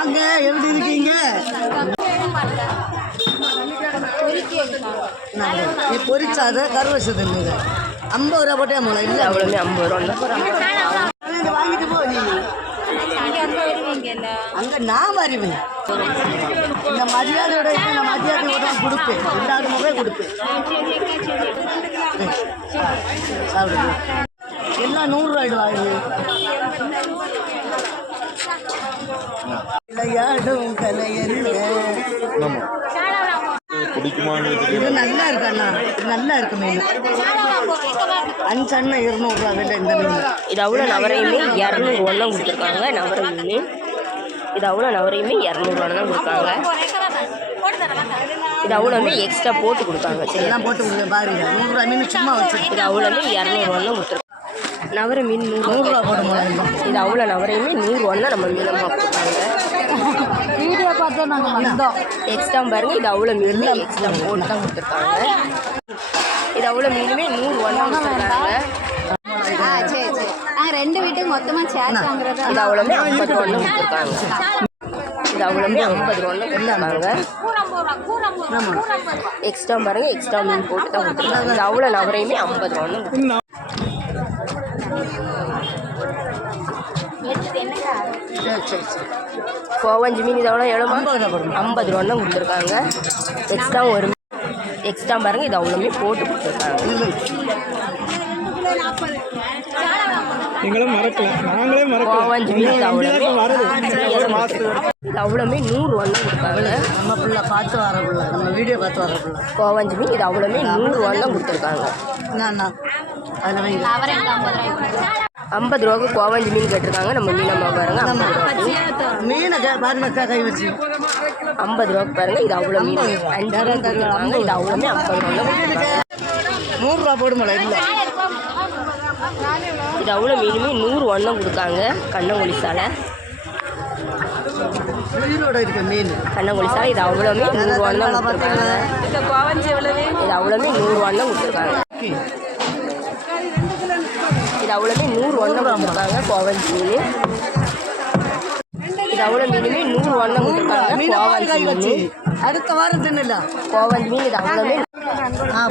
வாங்க, எப்படி இருக்கீங்க? பொரிச்சாத கருவசது 50 ரூபா போட்டே மூலம் இல்லை, அவ்வளோமே 50 ரூபா வாங்கிட்டு போ. நீ அங்கே நான் வருவேன். இந்த மரியாதையோட நான் மரியாதையோட கொடுப்பேன், எல்லாருமே கொடுப்பேன். சாப்பிடுங்க, எல்லாம் 100 ரூபாய்டு விளையாடும் கலையல்ல. இது நல்லா இருக்கு அண்ணா, இது நல்லா இருக்கு மீன். 5 அண்ணா 200 ரூபா விலை இந்த மீன். இது அவ்வளோ நவரையுமே 200 ரூபா தான் கொடுத்துருக்காங்க. நவரை மீன் இது அவ்வளோ நவரையுமே 200 ரூபா தான் கொடுத்தாங்க. இது அவ்வளோமே எக்ஸ்ட்ரா போட்டு கொடுத்தாங்க. எல்லாம் போட்டு கொடுங்க பாருங்க. 100 ரூபா மீன் சும்மா வச்சு இது அவ்வளோமே 200 ரூபா தான் கொடுத்துருக்காங்க. நவரை மீன் 100 ரூபா போடுங்க. இது அவ்வளோ நவரையுமே 100 ரூபா தான் நம்ம மீனமாக கொடுத்தாங்க. வீடியோ பார்த்தா நாங்கள் வந்தோம். எக்ஸ்ட்ரா பாருங்க, இது அவ்வளோ மீன் எக்ஸ்ட்ரா போட்டு தான் கொடுத்துருக்காங்க. இது அவ்வளோ மீனுமே 100 ரூபா தான் கொடுத்துருக்காங்க. சரி சரி, நாங்கள் 2 வீட்டுக்கு மொத்தமாக சேர்த்து வாங்குறது. இது அவ்வளோமே 50 ரூபா கொடுத்துருக்காங்க. இது அவ்வளோமே 50 ரூபா கொடுத்துருக்காங்க. எக்ஸ்ட்ரா பாருங்க, எக்ஸ்ட்ரா மீன் போட்டு தான் கொடுத்துருக்காங்க. இது அவ்வளோ நவரையுமே 50 ரூபா தான். கோவஞ்சி மீன் இது எவ்வளோ 50 ரூபா தான் கொடுத்துருக்காங்க. எக்ஸ்ட்ரா ஒரு எக்ஸ்ட்ரா பாருங்க, இது அவ்வளோமே போட்டு கொடுத்துருக்காங்க. கோவஞ்சி மீன் இது அவ்வளோமே 100 ரூபா தான் கொடுத்தாங்க. நம்ம பிள்ளை பார்த்து வர பிள்ளை, நம்ம வீடியோ பார்த்து வர பிள்ளை. கோவஞ்சி மீன் இது அவ்வளோமே 100 ரூபா தான் கொடுத்துருக்காங்க. அதில் 50 ரூபாய்க்கு கோவஞ்சி மீன் கேட்டிருக்காங்க. நம்ம மீனம்மா பாருங்க 50 ரூபாய்க்கு மீனை பாருங்க கை வச்சு 50 ரூபாய்க்கு பாருங்க. இது அவ்வளோ மீன் 5 ரூபா தருவாங்க. இது அவ்வளோமே 50 ரூபா. 100 ரூபா போடுமல இல்லை, இது அவ்வளோ மீனுமே 100 ரூபா தான் கொடுத்தாங்க. கண்ணங்குழி சாலை உயிரோட இருக்க மீன் கண்ணங்குழி சாலை இது அவ்வளோமே 100 ரூபா தான் கொடுத்துருக்காங்க. இது அவ்வளோமே 100 ரூபா தான் கொடுத்துருக்காங்க. இது அவ்வளோமே 100 ரூபா தான் கொடுத்துருக்காங்க. கோவஞ்சி மீன் இது அவ்வளோ மீனுமே 100 ரூபா தான் கொடுத்துருக்காங்க. கோவஞ்சி மீன் அடுத்த வாரம் தின்னல கோவஞ்சி மீன் இது அவ்வளோமே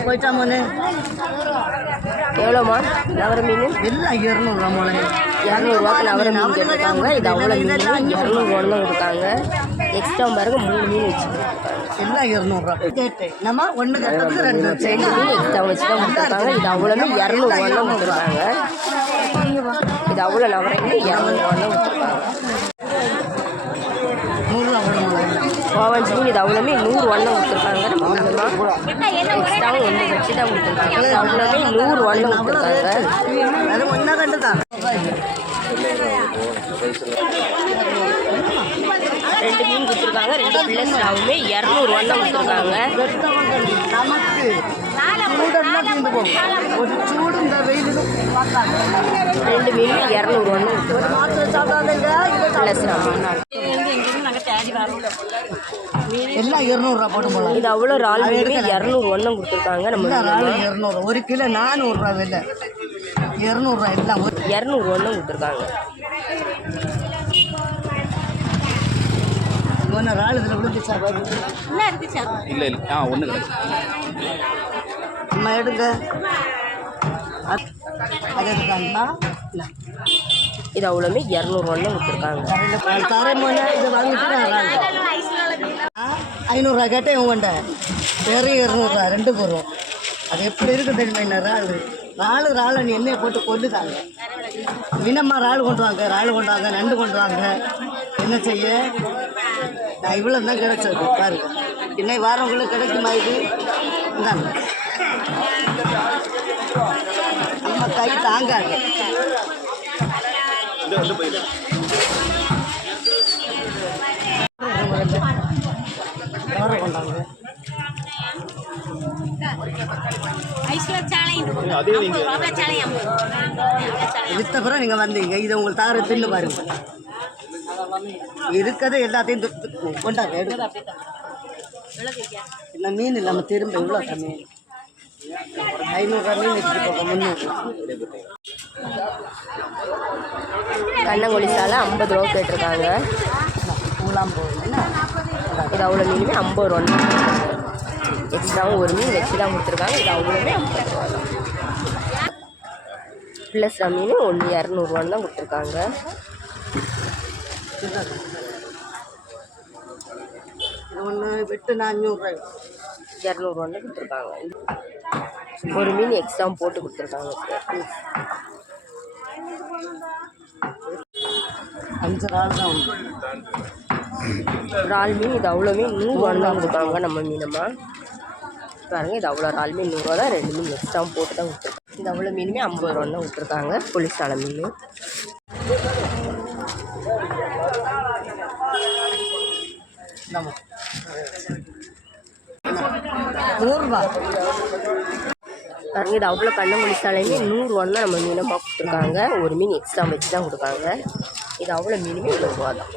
போயிட்டா மோனே. எவ்வளோம்மா நவர மீன்? எல்லாம் 200 ரூபா மோனே. 200 ரூபாய்க்கு நவர மீன் கொடுத்தாங்க. இது அவ்வளோ மீன் 200 ரூபா தான் கொடுத்தாங்க. எக்ஸ்ட்ரா பாருங்க 3 மீன் வச்சுருக்காங்க. எல்லாம் 200 ரூபா கேட்டேன். நம்ம 1 கட்டுறதுக்கு 2 மீன் எக்ஸ்ட்ரா வச்சு தான் கொடுத்துருக்காங்க. இது அவ்வளோமே 200 ரூபா தான் கொடுத்துருக்காங்க. இது அவ்வளோ நவரையுமே 200 ரூபா தான் கொடுத்துருக்காங்க. 100 ரூபா கோவஞ்சி மீன் இது அவ்வளோமே 100 ரூபா தான் கொடுத்துருக்காங்க. நம்ம எக்ஸ்ட்ராவும் 1 வச்சு தான் கொடுத்துருக்காங்க. இது அவ்வளோமே 100 ரூபா தான் கொடுத்துருக்காங்க. அது 1 2 தான். 2 மீன் கொடுத்துருக்காங்க. 2 பிள்ளைஸ்லாவுமே 200 ரூபா தான் கொடுத்துருக்காங்க. நமக்கு சூடெல்லாம் தீர்ந்து போகும். ஒரு சூடு இந்த வெயிலுக்கு பார்த்தாங்க. 2 மீன் 200 ரூபா தான் கொடுத்துருக்காங்க. மாத்திரை சாப்பிடாதீங்க. எல்லாம் 200 ரூபா போட்டு போகலாம். இது அவ்வளோ ரால் மீன் 200 ரூபா தான் கொடுத்துருக்காங்க. நம்ம ரால் 200, 1 கிலோ 400 ரூபா விலை. 200 ரூபா எல்லாம் 200 ரூபா தான் கொடுத்துருக்காங்க. ரால் இதில் விழுந்துச்சா? இல்லை இல்லை, ஒன்று கிடையாது. அம்மா எடுங்க. அது எடுக்காங்களா? இல்லை, இது அவ்வளோமே 200 ரூபா தான் கொடுத்துருக்காங்க. தரமோன இதை வாங்கிட்டு நான் 500 ரூபா கேட்டேன். உங்கள்கிட்ட வேறு 200 ரூபா 2 போடுறோம். அது எப்படி இருக்குது தெரியுமா? என்ன ராளை நீ எண்ணெயை போட்டு கொண்டுதாங்க. மீனம்மா ராள் கொண்டு வாங்க, ராள் கொண்டு வாங்க, நண்டு கொண்டு வாங்க. என்ன செய்ய, நான் இவ்வளோ தான் கிடைச்சது பாருங்க. இன்னைக்கு வாரவங்களும் கிடைக்குமா? இது இந்தாங்க, நம்ம கை தாங்காது. கொண்டாங்க வித்த பிறகு நீங்கள் வந்தீங்க. இதை உங்களுக்கு தவிர தின்னு பாருங்க. இருக்கிறது எல்லாத்தையும் கொண்டாங்க எடுக்க. இல்லை மீன் இல்லாமல் திரும்ப இவ்வளோ கம்மி 500 ரூபா மீன் வச்சுட்டு போக 300. கண்ணங்குழி சாலை 50 ரூபா கேட்டிருக்காங்க. தூளாம் போகுது என்ன இது அவ்வளோ மீனுமே 50 ரூபா தான். எக்ஸ்ட்ராவும் ஒரு மீன் வச்சு தான் கொடுத்துருக்காங்க. இது அவ்வளோமே 50 ரூபா தான். ப்ளஸ் மீன் ஒன்று 200 தான் கொடுத்துருக்காங்க. இது ஒன்று வெட்டு 400 200 கொடுத்துருக்காங்க. ஒரு மீன் எக்ஸ்ட்ரா போட்டு கொடுத்துருக்காங்க. 5 இறால் தான் உண்டு. இறால் மீன் இது அவ்வளோமே 100 தான் கொடுக்காங்க. நம்ம மீனம்மா பாருங்க, இது அவ்வளோ இறால் மீன் 100 தான். 2 மீன் எக்ஸ்ட்ரா போட்டு தான் கொடுத்துருக்காங்க. இது அவ்வளோ மீனுமே 50 ரூபா தான் கொடுத்துருக்காங்க. புளிசாலை மீன் நம்ம 100 ரூபா. பாருங்க, இது அவ்வளோ கண்ணமொழி சாலையுமே 100 தான் நம்ம மீனமாக கொடுத்துருக்காங்க. ஒரு மீன் எக்ஸ்ட்ரா வச்சு தான் கொடுக்காங்க. இது அவ்வளோ மீனுமே 100 ரூபா தான்.